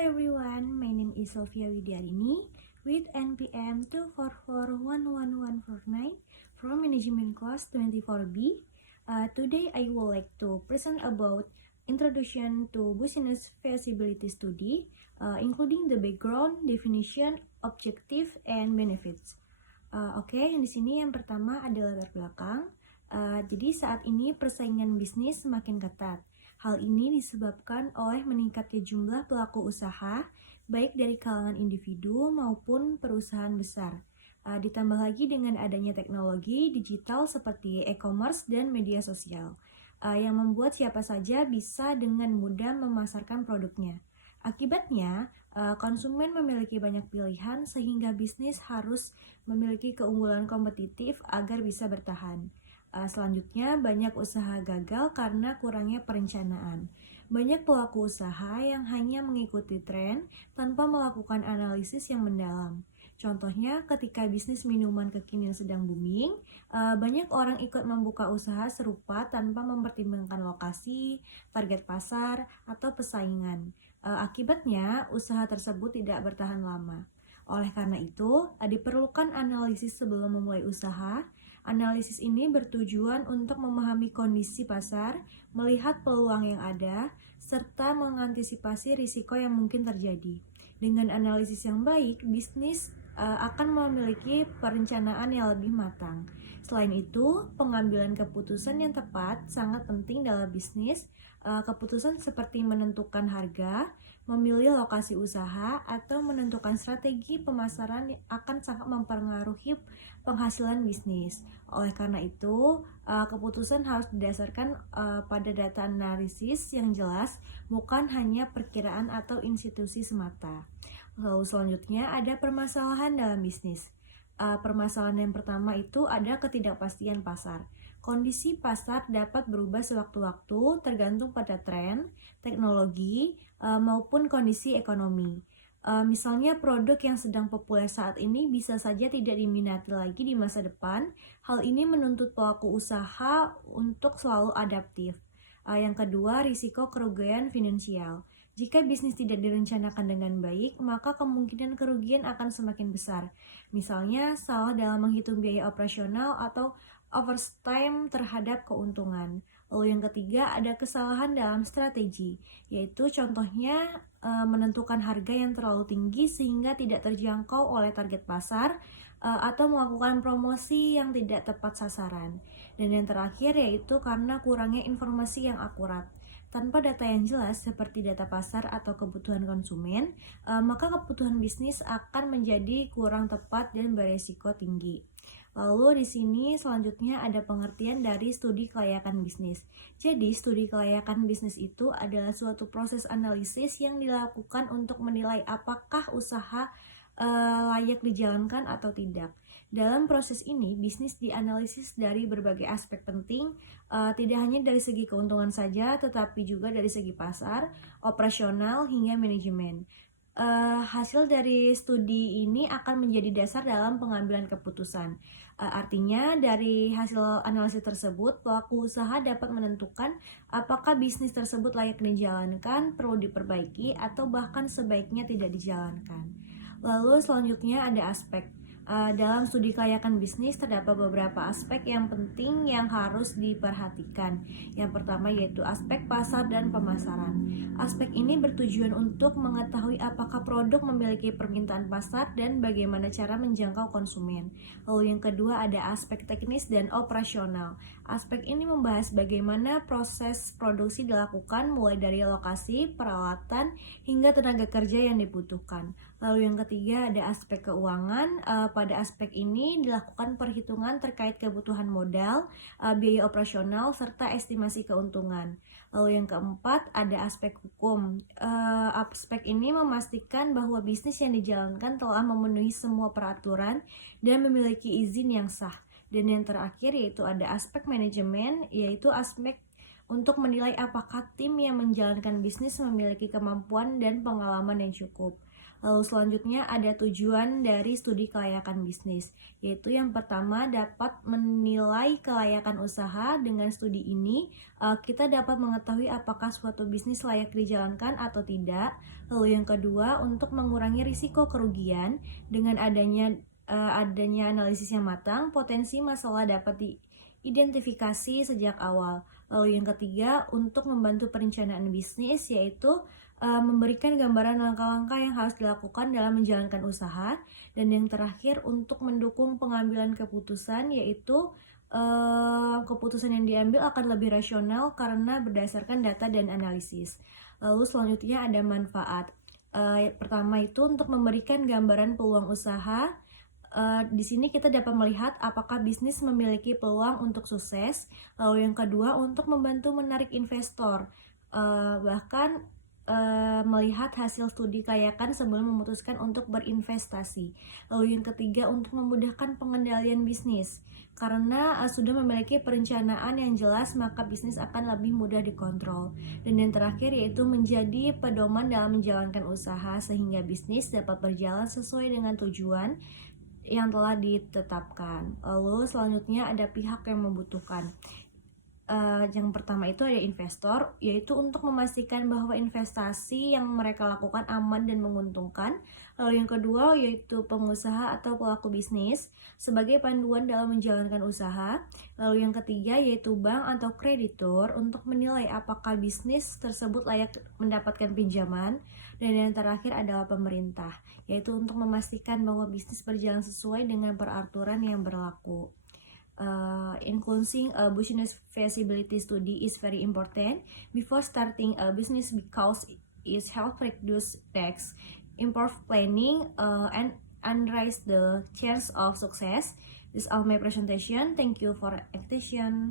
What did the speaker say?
everyone, my name is Sofia Widyarini with NPM 2441149 from Management Class 24B. Today I would like to present about Introduction to Business Feasibility Study, including the background, definition, objective, and benefits. Di sini yang pertama ada latar belakang. Jadi saat ini persaingan bisnis semakin ketat. Hal ini disebabkan oleh meningkatnya jumlah pelaku usaha, baik dari kalangan individu maupun perusahaan besar. Ditambah lagi dengan adanya teknologi digital seperti e-commerce dan media sosial, yang membuat siapa saja bisa dengan mudah memasarkan produknya. Akibatnya, konsumen memiliki banyak pilihan sehingga bisnis harus memiliki keunggulan kompetitif agar bisa bertahan. Selanjutnya, banyak usaha gagal karena kurangnya perencanaan. Banyak pelaku usaha yang hanya mengikuti tren tanpa melakukan analisis yang mendalam. Contohnya, ketika bisnis minuman kekinian sedang booming, banyak orang ikut membuka usaha serupa tanpa mempertimbangkan lokasi, target pasar, atau persaingan. Akibatnya, usaha tersebut tidak bertahan lama. Oleh karena itu, diperlukan analisis sebelum memulai usaha. Analisis ini bertujuan untuk memahami kondisi pasar, melihat peluang yang ada, serta mengantisipasi risiko yang mungkin terjadi. Dengan analisis yang baik, bisnis akan memiliki perencanaan yang lebih matang. Selain itu, pengambilan keputusan yang tepat sangat penting dalam bisnis. Keputusan seperti menentukan harga, memilih lokasi usaha, atau menentukan strategi pemasaran akan sangat mempengaruhi penghasilan bisnis. Oleh karena itu, keputusan harus didasarkan pada data analisis yang jelas, bukan hanya perkiraan atau institusi semata. Lalu selanjutnya ada permasalahan dalam bisnis. Permasalahan yang pertama itu ada ketidakpastian pasar. Kondisi pasar dapat berubah sewaktu-waktu tergantung pada tren, teknologi, maupun kondisi ekonomi. Misalnya produk yang sedang populer saat ini bisa saja tidak diminati lagi di masa depan. Hal ini menuntut pelaku usaha untuk selalu adaptif. Yang kedua, risiko kerugian finansial. Jika bisnis tidak direncanakan dengan baik, maka kemungkinan kerugian akan semakin besar. Misalnya, salah dalam menghitung biaya operasional atau overtime terhadap keuntungan. Lalu yang ketiga, ada kesalahan dalam strategi, yaitu contohnya menentukan harga yang terlalu tinggi sehingga tidak terjangkau oleh target pasar, atau melakukan promosi yang tidak tepat sasaran. Dan yang terakhir yaitu karena kurangnya informasi yang akurat. Tanpa data yang jelas seperti data pasar atau kebutuhan konsumen, maka kebutuhan bisnis akan menjadi kurang tepat dan beresiko tinggi. Lalu di sini selanjutnya ada pengertian dari studi kelayakan bisnis. Jadi studi kelayakan bisnis itu adalah suatu proses analisis yang dilakukan untuk menilai apakah usaha layak dijalankan atau tidak. Dalam proses ini, bisnis dianalisis dari berbagai aspek penting, tidak hanya dari segi keuntungan saja, tetapi juga dari segi pasar, operasional, hingga manajemen. Hasil dari studi ini akan menjadi dasar dalam pengambilan keputusan. Artinya, dari hasil analisis tersebut, pelaku usaha dapat menentukan apakah bisnis tersebut layak dijalankan, perlu diperbaiki, atau bahkan sebaiknya tidak dijalankan. Lalu selanjutnya ada aspek. Dalam studi kelayakan bisnis terdapat beberapa aspek yang penting yang harus diperhatikan. Yang pertama yaitu aspek pasar dan pemasaran. Aspek ini bertujuan untuk mengetahui apakah produk memiliki permintaan pasar dan bagaimana cara menjangkau konsumen. Lalu yang kedua ada aspek teknis dan operasional. Aspek ini membahas bagaimana proses produksi dilakukan mulai dari lokasi, peralatan, hingga tenaga kerja yang dibutuhkan. Lalu yang ketiga ada aspek keuangan. Pada aspek ini dilakukan perhitungan terkait kebutuhan modal, biaya operasional, serta estimasi keuntungan. Lalu yang keempat ada aspek hukum. Aspek ini memastikan bahwa bisnis yang dijalankan telah memenuhi semua peraturan dan memiliki izin yang sah. Dan yang terakhir yaitu ada aspek manajemen, yaitu aspek untuk menilai apakah tim yang menjalankan bisnis memiliki kemampuan dan pengalaman yang cukup. Lalu selanjutnya ada tujuan dari studi kelayakan bisnis, yaitu yang pertama dapat menilai kelayakan usaha. Dengan studi ini, kita dapat mengetahui apakah suatu bisnis layak dijalankan atau tidak. Lalu yang kedua, untuk mengurangi risiko kerugian. Dengan adanya analisis yang matang, potensi masalah dapat diidentifikasi sejak awal. Lalu yang ketiga, untuk membantu perencanaan bisnis, yaitu memberikan gambaran langkah-langkah yang harus dilakukan dalam menjalankan usaha. Dan yang terakhir, untuk mendukung pengambilan keputusan, yaitu keputusan yang diambil akan lebih rasional karena berdasarkan data dan analisis. Lalu selanjutnya ada manfaat. Pertama itu untuk memberikan gambaran peluang usaha. Di sini kita dapat melihat apakah bisnis memiliki peluang untuk sukses. Lalu yang kedua, untuk membantu menarik investor, bahkan melihat hasil studi kelayakan sebelum memutuskan untuk berinvestasi. Lalu yang ketiga, untuk memudahkan pengendalian bisnis. Karena sudah memiliki perencanaan yang jelas, maka bisnis akan lebih mudah dikontrol. Dan yang terakhir yaitu menjadi pedoman dalam menjalankan usaha sehingga bisnis dapat berjalan sesuai dengan tujuan yang telah ditetapkan. Lalu selanjutnya ada pihak yang membutuhkan. Yang pertama itu ada investor, yaitu untuk memastikan bahwa investasi yang mereka lakukan aman dan menguntungkan. Lalu yang kedua yaitu pengusaha atau pelaku bisnis sebagai panduan dalam menjalankan usaha. Lalu yang ketiga yaitu bank atau kreditur untuk menilai apakah bisnis tersebut layak mendapatkan pinjaman. Dan yang terakhir adalah pemerintah, yaitu untuk memastikan bahwa bisnis berjalan sesuai dengan peraturan yang berlaku. Including a business feasibility study is very important before starting a business because it helps reduce tax, improve planning, and raise the chance of success. This is all my presentation. Thank you for attention.